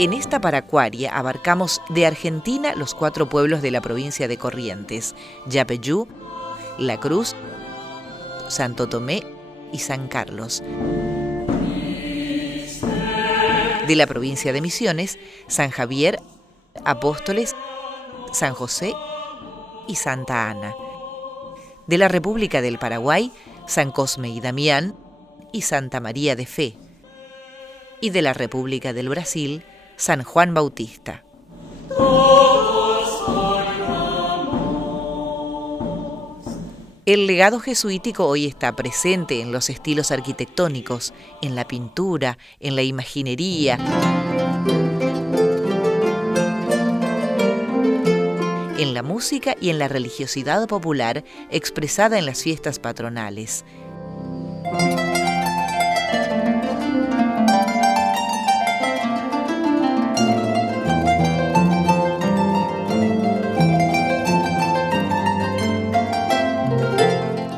En esta paracuaria abarcamos de Argentina los 4 pueblos de la provincia de Corrientes: Yapeyú, La Cruz, Santo Tomé y San Carlos. De la provincia de Misiones, San Javier, Apóstoles, San José y Santa Ana. De la República del Paraguay, San Cosme y Damián y Santa María de Fe. Y de la República del Brasil, San Juan Bautista. El legado jesuítico hoy está presente en los estilos arquitectónicos, en la pintura, en la imaginería, en la música y en la religiosidad popular expresada en las fiestas patronales.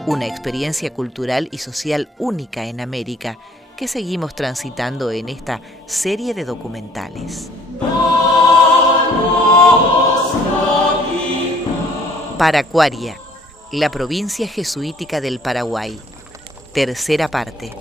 Una experiencia cultural y social única en América que seguimos transitando en esta serie de documentales. Paracuaria, la provincia jesuítica del Paraguay. Tercera parte.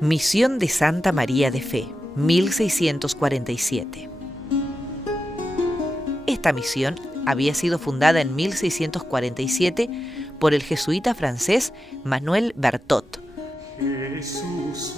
Misión de Santa María de Fe, 1647. Esta misión había sido fundada en 1647 por el jesuita francés Manuel Bertot. Jesús,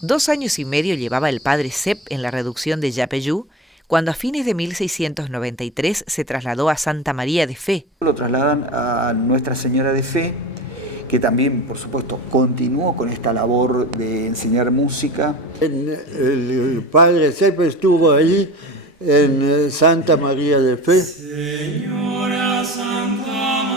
Dos años y medio llevaba el padre Sepp en la reducción de Yapeyú, cuando a fines de 1693 se trasladó a Santa María de Fe. Lo trasladan a Nuestra Señora de Fe, que también, por supuesto, continuó con esta labor de enseñar música. El padre Sepp estuvo ahí en Santa María de Fe. Señora Santa María,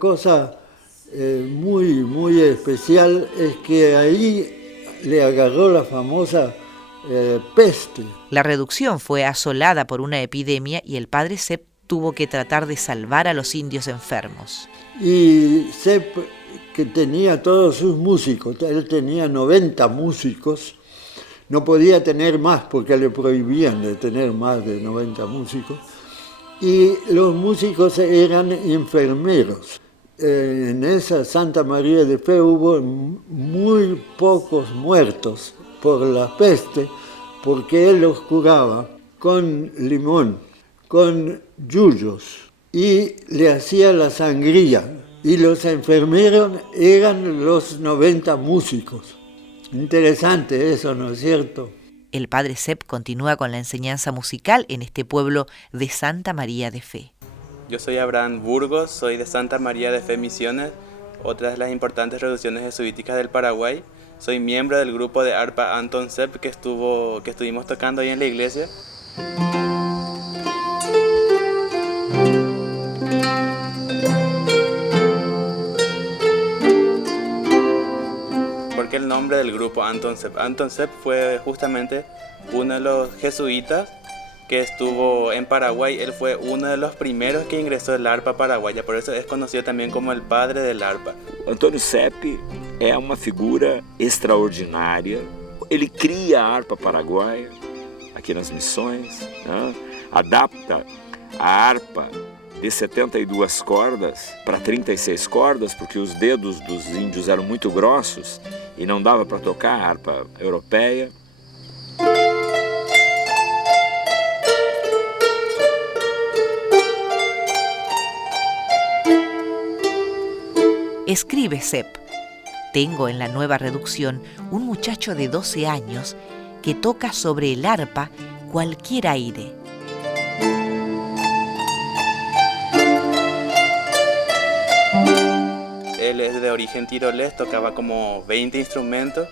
cosa muy especial es que ahí le agarró la famosa peste. La reducción fue asolada por una epidemia y el padre Sepp tuvo que tratar de salvar a los indios enfermos. Y Sepp, que tenía todos sus músicos, él tenía 90 músicos, no podía tener más porque le prohibían de tener más de 90 músicos, y los músicos eran enfermeros. En esa Santa María de Fe hubo muy pocos muertos por la peste, porque él los curaba con limón, con yuyos, y le hacía la sangría. Y los enfermeros eran los 90 músicos. Interesante eso, ¿no es cierto? El padre Sepp continúa con la enseñanza musical en este pueblo de Santa María de Fe. Yo soy Abraham Burgos, soy de Santa María de Fe Misiones, otra de las importantes reducciones jesuíticas del Paraguay. Soy miembro del grupo de arpa Anton Sepp que estuvimos tocando ahí en la iglesia. ¿Por qué el nombre del grupo Anton Sepp? Anton Sepp fue justamente uno de los jesuitas que estuvo en Paraguay. Él fue uno de los primeros que ingresó el arpa paraguaya, por eso es conocido también como el padre del arpa. Antônio Sepp é uma figura extraordinária. Ele cria a harpa paraguaia aqui nas missões, né? Adapta a harpa de 72 cordas para 36 cordas, porque os dedos dos índios eram muito grossos e não dava para tocar a harpa europeia. Escribe Sepp: tengo en la nueva reducción un muchacho de 12 años que toca sobre el arpa cualquier aire. Él es de origen tirolés, tocaba como 20 instrumentos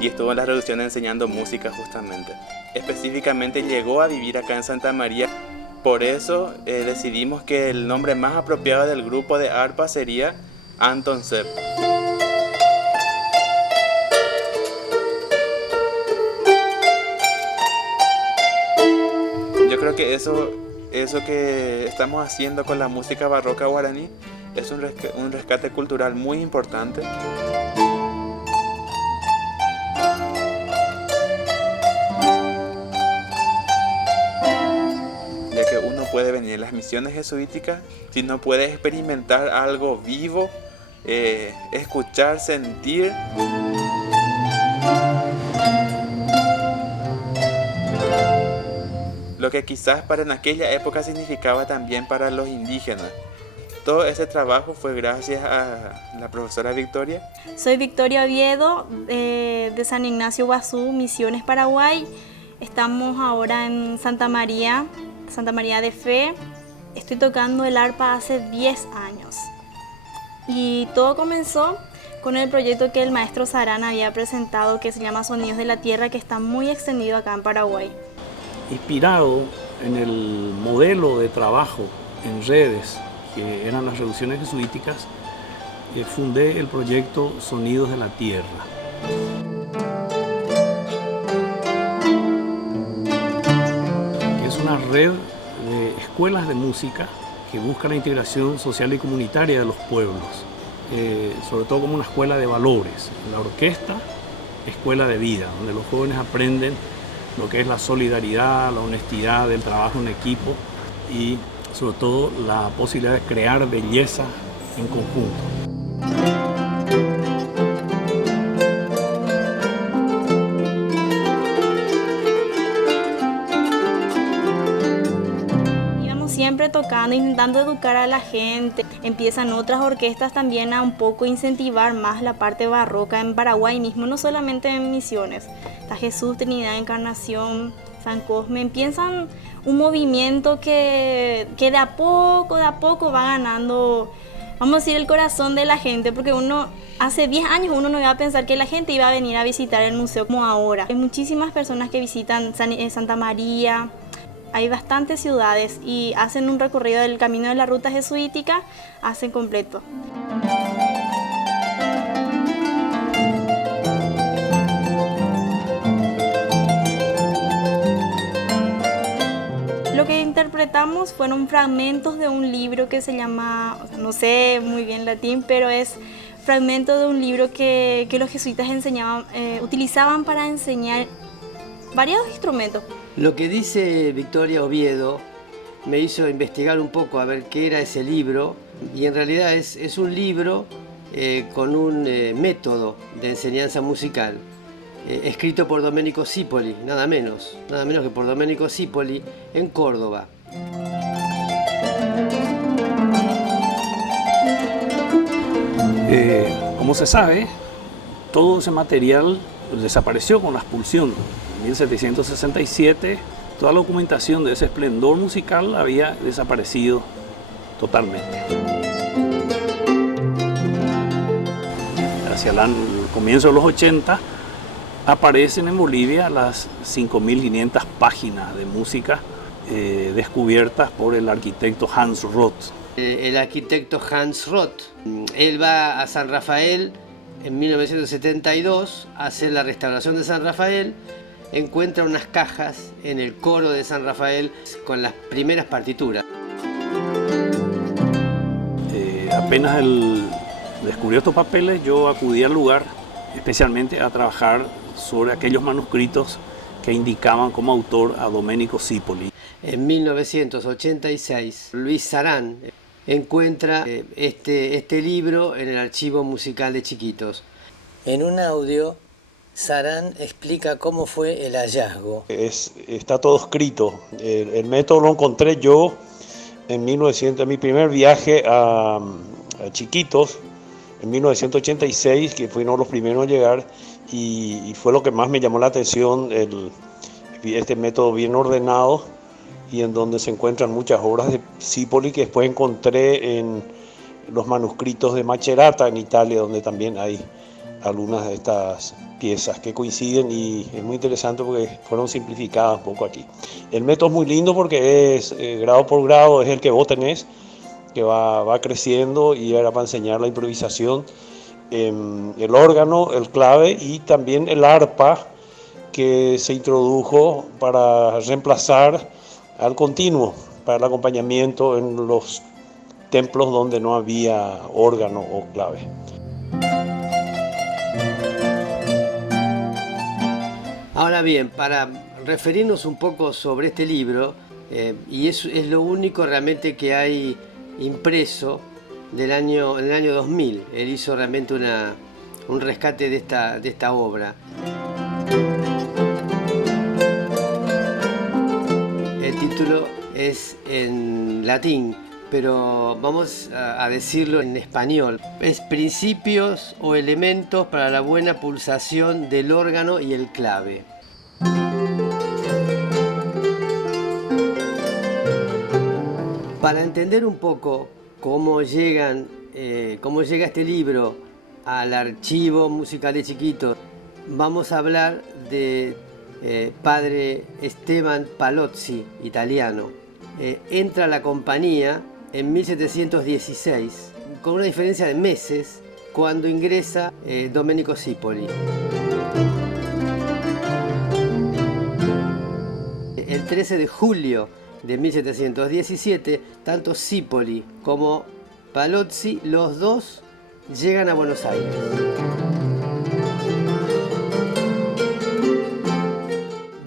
y estuvo en las reducciones enseñando música justamente. Específicamente llegó a vivir acá en Santa María. Por eso decidimos que el nombre más apropiado del grupo de arpa sería Anton Sepp. Yo creo que eso que estamos haciendo con la música barroca guaraní es un rescate cultural muy importante. Ya que uno puede venir en las misiones jesuíticas, si no puede experimentar algo vivo, escuchar, sentir. Lo que quizás para en aquella época significaba también para los indígenas. Todo ese trabajo fue gracias a la profesora Victoria. Soy Victoria Oviedo, de San Ignacio Guazú, Misiones, Paraguay. Estamos ahora en Santa María de Fe. Estoy tocando el arpa hace 10 años. Y todo comenzó con el proyecto que el maestro Sarán había presentado, que se llama Sonidos de la Tierra, que está muy extendido acá en Paraguay. Inspirado en el modelo de trabajo en redes, que eran las reducciones jesuíticas, fundé el proyecto Sonidos de la Tierra. Es una red de escuelas de música que busca la integración social y comunitaria de los pueblos, sobre todo como una escuela de valores. La orquesta, escuela de vida, donde los jóvenes aprenden lo que es la solidaridad, la honestidad, el trabajo en equipo y sobre todo la posibilidad de crear belleza en conjunto. Íbamos siempre tocando, intentando educar a la gente. Empiezan otras orquestas también a un poco incentivar más la parte barroca en Paraguay mismo, no solamente en Misiones. Está Jesús, Trinidad, Encarnación, San Cosme. Empiezan un movimiento que de a poco va ganando, vamos a decir, el corazón de la gente, porque hace 10 años uno no iba a pensar que la gente iba a venir a visitar el museo como ahora. Hay muchísimas personas que visitan Santa María, hay bastantes ciudades y hacen un recorrido del camino de la ruta jesuítica, hacen completo. Lo que interpretamos fueron fragmentos de un libro que se llama, no sé muy bien latín, pero es fragmento de un libro que los jesuitas utilizaban para enseñar varios instrumentos. Lo que dice Victoria Oviedo me hizo investigar un poco a ver qué era ese libro, y en realidad es un libro con un método de enseñanza musical, escrito por Domenico Zipoli, nada menos que por Domenico Zipoli en Córdoba. Como se sabe, todo ese material desapareció con la expulsión. En 1767, toda la documentación de ese esplendor musical había desaparecido totalmente. Hacia el comienzo de los 80, aparecen en Bolivia las 5.500 páginas de música descubiertas por el arquitecto Hans Roth. El arquitecto Hans Roth, él va a San Rafael en 1972 a hacer la restauración de San Rafael, encuentra unas cajas en el coro de San Rafael con las primeras partituras. Apenas él descubrió estos papeles, yo acudí al lugar especialmente a trabajar sobre aquellos manuscritos que indicaban como autor a Domenico Zipoli. En 1986, Luis Sarán encuentra este libro en el archivo musical de Chiquitos. En un audio, Sarán explica cómo fue el hallazgo. Está todo escrito. El método lo encontré yo en mi primer viaje a Chiquitos, en 1986, que fui uno de los primeros a llegar, y fue lo que más me llamó la atención, este método bien ordenado, y en donde se encuentran muchas obras de Zipoli que después encontré en los manuscritos de Macerata en Italia, donde también hay algunas de estas piezas que coinciden, y es muy interesante porque fueron simplificadas un poco aquí. El método es muy lindo porque es grado por grado, es el que vos tenés, que va creciendo, y era para enseñar la improvisación, el órgano, el clave y también el arpa, que se introdujo para reemplazar al continuo, para el acompañamiento en los templos donde no había órgano o clave. Ahora bien, para referirnos un poco sobre este libro, y es lo único realmente que hay impreso en el año 2000. Él hizo realmente un rescate de esta obra. El título es en latín, pero vamos a decirlo en español. Es Principios o elementos para la buena pulsación del órgano y el clave. Para entender un poco cómo llega este libro al archivo musical de Chiquitos, vamos a hablar de padre Esteban Palozzi, italiano. Entra a la compañía en 1716, con una diferencia de meses, cuando ingresa Domenico Zipoli. El 13 de julio de 1717, tanto Zipoli como Palozzi, los dos llegan a Buenos Aires.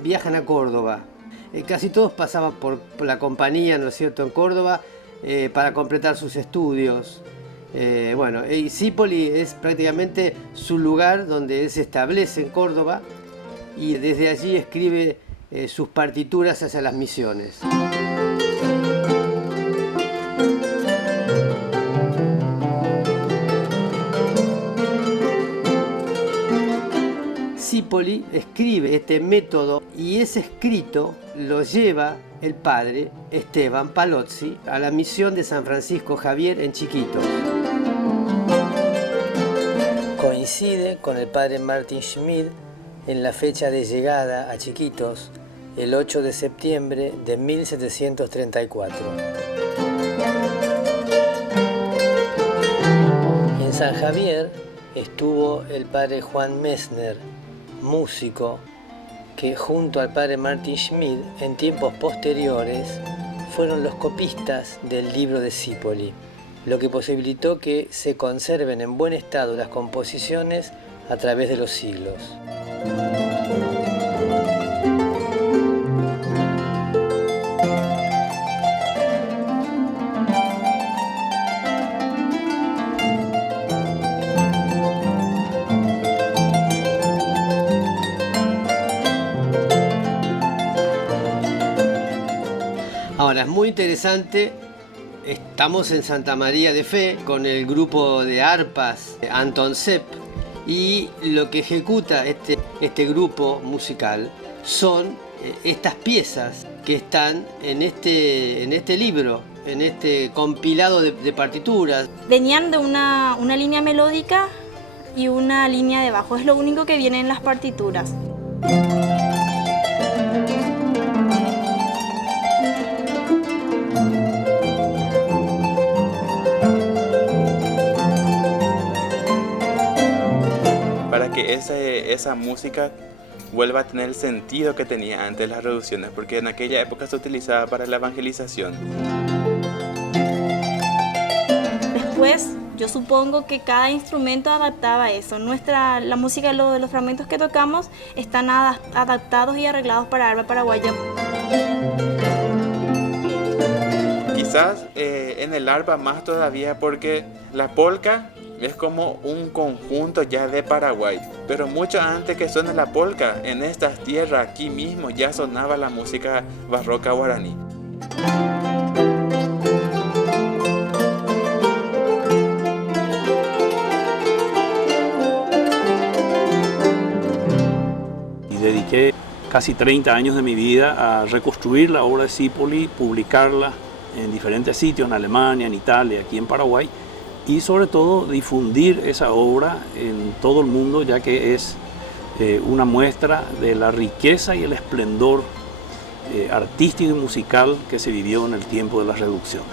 Viajan a Córdoba. Casi todos pasaban por la compañía, ¿no es cierto?, en Córdoba, para completar sus estudios. Y Zipoli es prácticamente su lugar donde él se establece en Córdoba, y desde allí escribe sus partituras hacia las misiones. Zipoli escribe este método, y ese escrito lo lleva el padre Esteban Palozzi a la misión de San Francisco Javier en Chiquitos. Coincide con el padre Martin Schmid en la fecha de llegada a Chiquitos, el 8 de septiembre de 1734. En San Javier estuvo el padre Juan Messner, músico, que junto al padre Martin Schmid, en tiempos posteriores, fueron los copistas del libro de Zípoli, lo que posibilitó que se conserven en buen estado las composiciones a través de los siglos. Ahora, es muy interesante, estamos en Santa María de Fe con el grupo de arpas Anton Sepp, y lo que ejecuta este grupo musical son estas piezas que están en este libro, en este compilado de partituras. Venían de una línea melódica y una línea de bajo, es lo único que viene en las partituras. Para que esa música vuelva a tener el sentido que tenía antes las reducciones, porque en aquella época se utilizaba para la evangelización. Después, yo supongo que cada instrumento adaptaba eso. La música de los fragmentos que tocamos están adaptados y arreglados para arpa paraguaya. Quizás en el arpa más todavía, porque la polca es como un conjunto ya de Paraguay, pero mucho antes que suene la polca, en estas tierras aquí mismo ya sonaba la música barroca guaraní. Y dediqué casi 30 años de mi vida a reconstruir la obra de Zípoli, publicarla en diferentes sitios, en Alemania, en Italia, aquí en Paraguay, y sobre todo difundir esa obra en todo el mundo, ya que es una muestra de la riqueza y el esplendor artístico y musical que se vivió en el tiempo de las reducciones.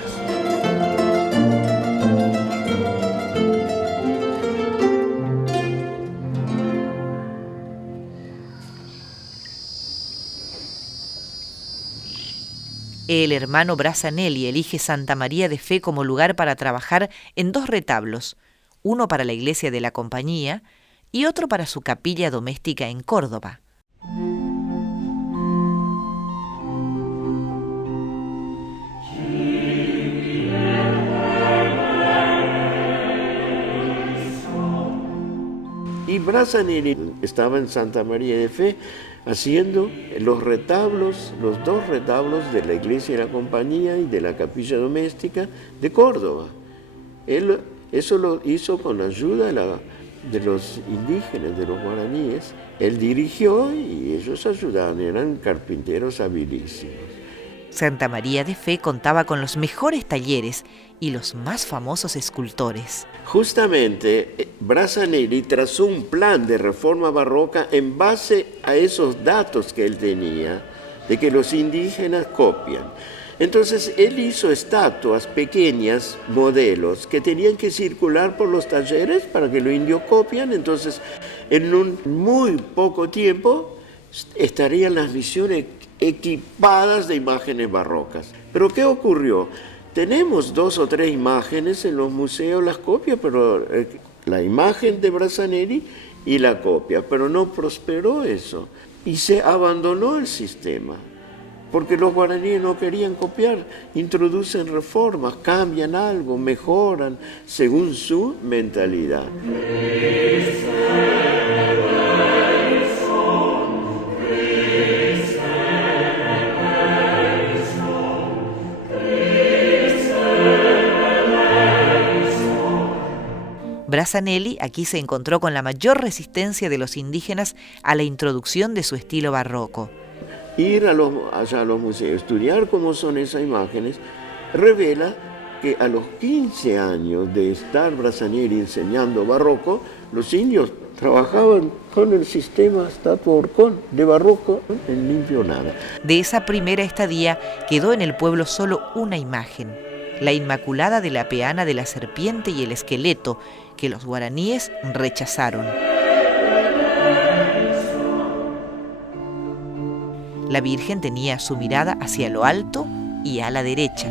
El hermano Brazanelli elige Santa María de Fe como lugar para trabajar en 2 retablos, uno para la iglesia de la Compañía y otro para su capilla doméstica en Córdoba. Y Brazanelli estaba en Santa María de Fe haciendo los retablos, los 2 retablos de la iglesia de la Compañía y de la capilla doméstica de Córdoba. Él eso lo hizo con la ayuda de los indígenas, de los guaraníes. Él dirigió y ellos ayudaban, eran carpinteros habilísimos. Santa María de Fe contaba con los mejores talleres y los más famosos escultores. Justamente, Brazanelli trazó un plan de reforma barroca en base a esos datos que él tenía, de que los indígenas copian. Entonces, él hizo estatuas pequeñas, modelos, que tenían que circular por los talleres para que los indios copian. Entonces, en un muy poco tiempo, estarían las misiones equipadas de imágenes barrocas. Pero, ¿qué ocurrió? Tenemos 2 o 3 imágenes en los museos, las copias, pero la imagen de Brazanelli y la copia, pero no prosperó eso y se abandonó el sistema, porque los guaraníes no querían copiar, introducen reformas, cambian algo, mejoran según su mentalidad. Brazanelli aquí se encontró con la mayor resistencia de los indígenas a la introducción de su estilo barroco. Ir allá a los museos, estudiar cómo son esas imágenes, revela que a los 15 años de estar Brazanelli enseñando barroco, los indios Trabajaban con el sistema estatua Orcón de barroco en limpio nada. De esa primera estadía quedó en el pueblo solo una imagen, la Inmaculada de la Peana de la Serpiente y el Esqueleto, que los guaraníes rechazaron. La Virgen tenía su mirada hacia lo alto y a la derecha.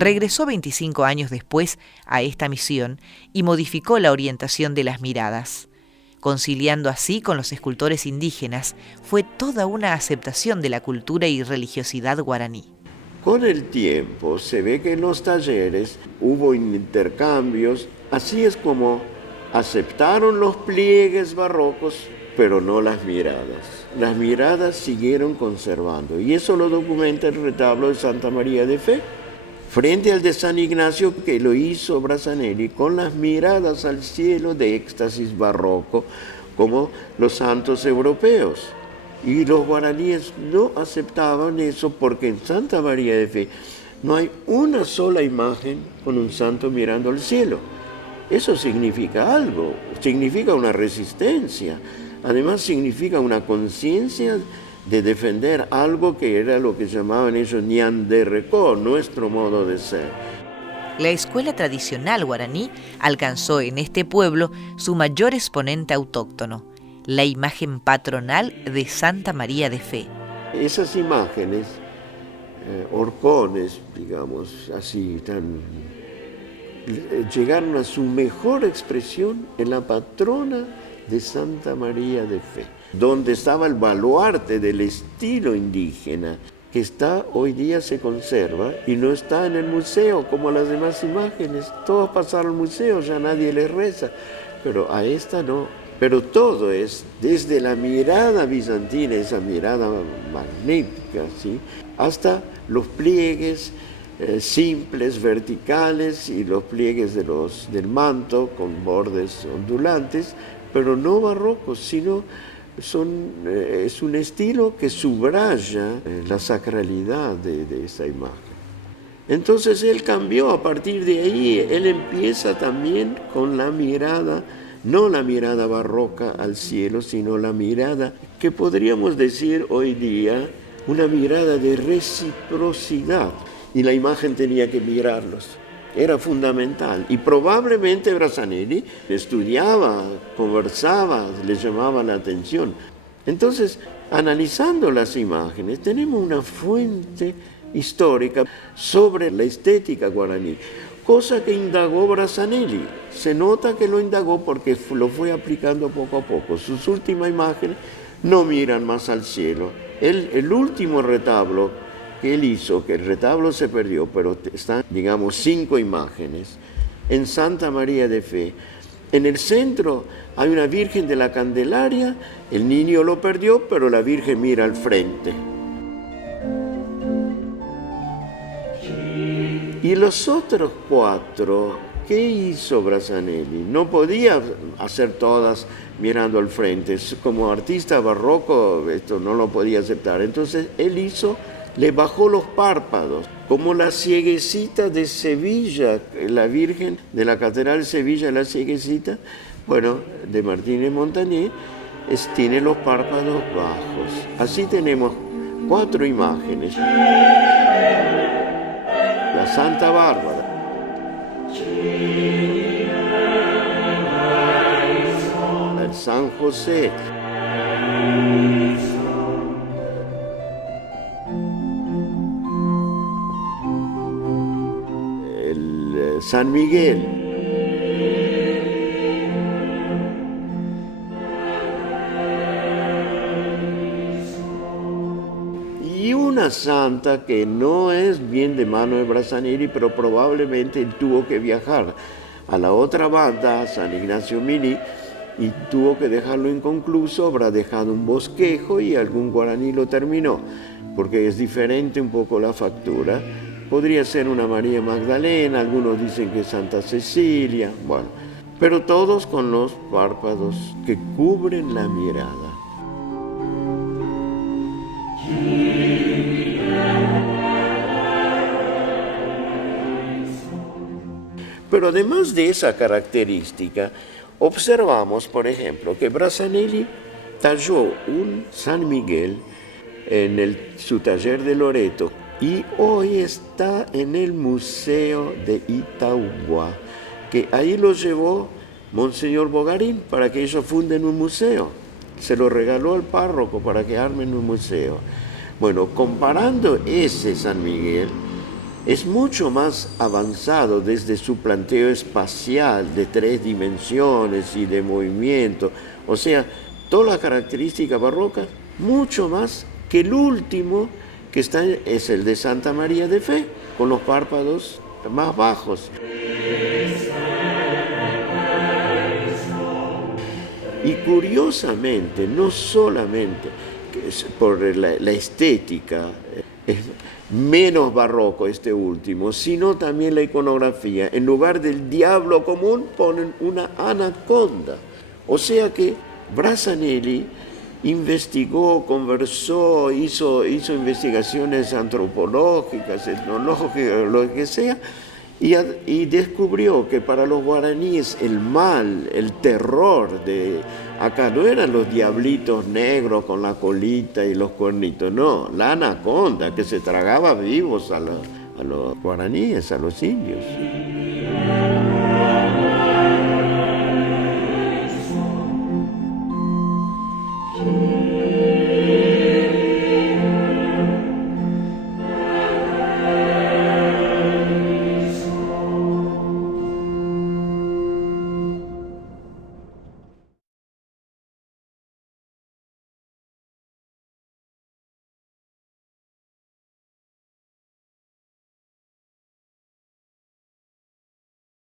Regresó 25 años después a esta misión y modificó la orientación de las miradas. Conciliando así con los escultores indígenas, fue toda una aceptación de la cultura y religiosidad guaraní. Con el tiempo se ve que en los talleres hubo intercambios, así es como aceptaron los pliegues barrocos, pero no las miradas. Las miradas siguieron conservando, y eso lo documenta el retablo de Santa María de Fe, frente al de San Ignacio, que lo hizo Brassanelli con las miradas al cielo de éxtasis barroco, como los santos europeos. Y los guaraníes no aceptaban eso porque en Santa María de Fe no hay una sola imagen con un santo mirando al cielo. Eso significa algo, significa una resistencia, además significa una conciencia de defender algo que era lo que llamaban ellos ñanderrecó, nuestro modo de ser. La escuela tradicional guaraní alcanzó en este pueblo su mayor exponente autóctono, la imagen patronal de Santa María de Fe. Esas imágenes, horcones, digamos, así, llegaron a su mejor expresión en la patrona de Santa María de Fe, donde estaba el baluarte del estilo indígena, que hoy día se conserva y no está en el museo como las demás imágenes. Todas pasaron al museo, ya nadie les reza, pero a esta no. Pero todo es desde la mirada bizantina, esa mirada magnífica, ¿sí?, hasta los pliegues simples, verticales, y los pliegues del manto con bordes ondulantes, pero no barrocos, sino es un estilo que subraya la sacralidad de esa imagen. Entonces él cambió a partir de ahí, él empieza también con la mirada, no la mirada barroca al cielo, sino la mirada que podríamos decir hoy día, una mirada de reciprocidad. Y la imagen tenía que mirarlos. Era fundamental. Y probablemente Brassanelli estudiaba, conversaba, le llamaba la atención. Entonces, analizando las imágenes, tenemos una fuente histórica sobre la estética guaraní, cosa que indagó Brassanelli. Se nota que lo indagó porque lo fue aplicando poco a poco. Sus últimas imágenes no miran más al cielo. El último retablo que él hizo, que el retablo se perdió, pero están, digamos, 5 imágenes, en Santa María de Fe. En el centro hay una Virgen de la Candelaria, el niño lo perdió, pero la Virgen mira al frente. Y los otros 4, ¿qué hizo Brassanelli? No podía hacer todas mirando al frente. Como artista barroco esto no lo podía aceptar. Entonces él le bajó los párpados, como la cieguecita de Sevilla, la Virgen de la Catedral de Sevilla, la cieguecita, bueno, de Martínez Montañé, tiene los párpados bajos. Así tenemos 4 imágenes. La Santa Bárbara, el San José, el San Miguel, y una santa que no es bien de mano de Brassanelli, pero probablemente él tuvo que viajar a la otra banda, San Ignacio Mini, y tuvo que dejarlo inconcluso. Habrá dejado un bosquejo y algún guaraní lo terminó, porque es diferente un poco la factura. Podría ser una María Magdalena, algunos dicen que es Santa Cecilia, bueno, pero todos con los párpados que cubren la mirada. Pero además de esa característica, observamos, por ejemplo, que Brassanelli talló un San Miguel en su taller de Loreto y hoy está en el Museo de Itauguá, que ahí lo llevó Monseñor Bogarín para que ellos funden un museo. Se lo regaló al párroco para que armen un museo. Bueno, comparando ese San Miguel, es mucho más avanzado desde su planteo espacial de 3 dimensiones y de movimiento. O sea, todas las características barrocas, mucho más que el último que está, es el de Santa María de Fe, con los párpados más bajos. Y curiosamente, no solamente por la estética, es menos barroco este último, sino también la iconografía. En lugar del diablo común ponen una anaconda. O sea que Brassanelli investigó, conversó, hizo investigaciones antropológicas, etnológicas, lo que sea, y descubrió que para los guaraníes el mal, el terror de acá no eran los diablitos negros con la colita y los cuernitos, no, la anaconda que se tragaba vivos a los guaraníes, a los indios.